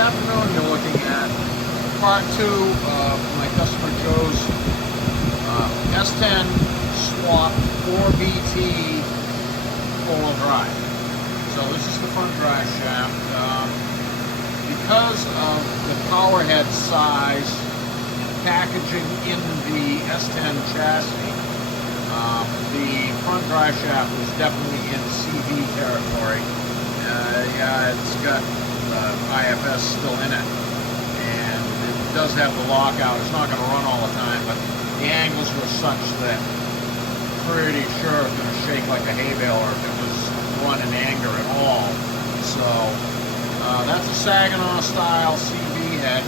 afternoon you're looking at part 2 of my customer Joe's S10 swap 4BT four-wheel drive. So this is the front drive shaft. Because of the power head size and packaging in the S10 chassis, the front drive shaft was definitely in CV territory. Yeah, it's got IFS still in it, and it does have the lockout. It's not going to run all the time, but the angles were such that pretty sure it's going to shake like a hay baler if it was run in anger at all. So that's a Saginaw style CV head.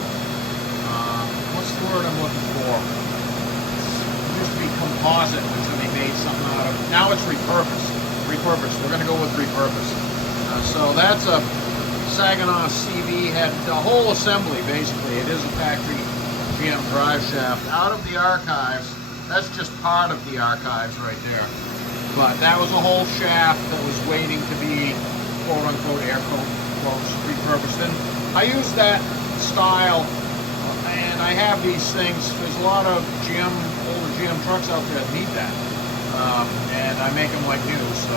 What's the word I'm looking for? It used to be composite, which when they made something out of. Now it's repurposed. Repurposed. We're going to go with repurposed. So that's a Saginaw CV head, the whole assembly basically. It is a factory GM drive shaft. Out of the archives, that's just part of the archives right there. But that was a whole shaft that was waiting to be quote unquote air quotes repurposed. And I use that style, and I have these things. There's a lot of older GM trucks out there that need that. And I make them like new, so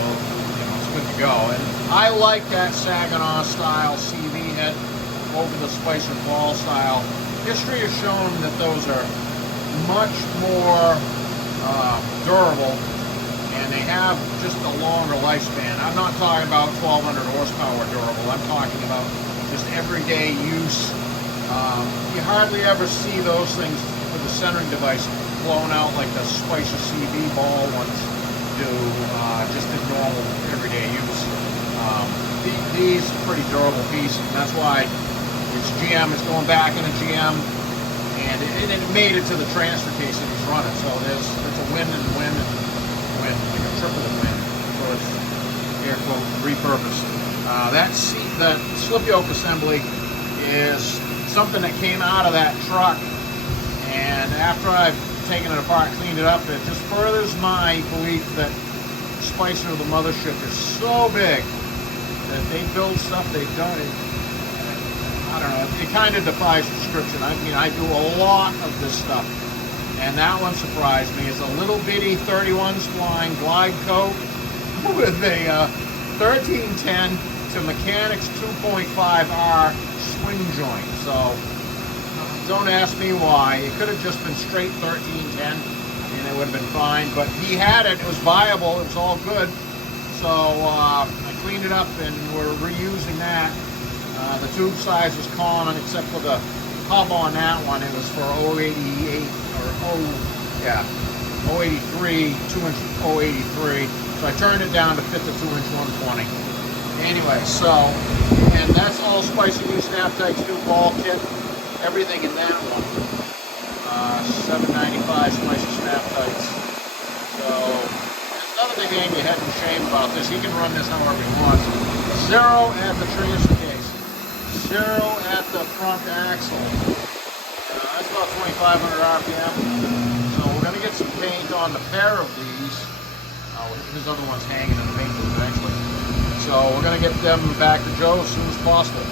it's good to go. And I like that Saginaw style CV head over the Spicer Ball style. History has shown that those are much more durable, and they have just a longer lifespan. I'm not talking about 1200 horsepower durable. I'm talking about just everyday use. You hardly ever see those things with the centering device blown out like the Spicer CV Ball ones do, just in normal everyday use. These are pretty durable pieces, and that's why it's GM. It's going back into GM, and it made it to the transfer case that he's running. So there's a win and win and win, like a triple win. So it's air quote repurposed. That slip yoke assembly is something that came out of that truck, and after I've taken it apart, cleaned it up, it just furthers my belief that Spicer, the mothership, is so big that they build stuff they've done. I don't know, it kind of defies description. I mean, I do a lot of this stuff, and that one surprised me. It's a little bitty 31 spline glide coat with a 1310 to Mechanics 2.5R swing joint. So don't ask me why. It could have just been straight 1310 and it would have been fine, but he had it. It was viable. It was all good. So I cleaned it up, and we're reusing that. The tube size was common except for the hub on that one. It was for 088 or 083, 2-inch 083. So I turned it down to fit the 2-inch 120. Anyway, so, and that's all Spicer new snap tights, new ball kit. Everything in that one. $7.95 Spicer snap tights. So there's another thing ain't your head and shame about this. He can run this however he wants. 0 at the transfer case. 0 at the front axle. That's about 2,500 RPM. So we're going to get some paint on the pair of these. There's other ones hanging in the paint booth eventually. So we're going to get them back to Joe as soon as possible.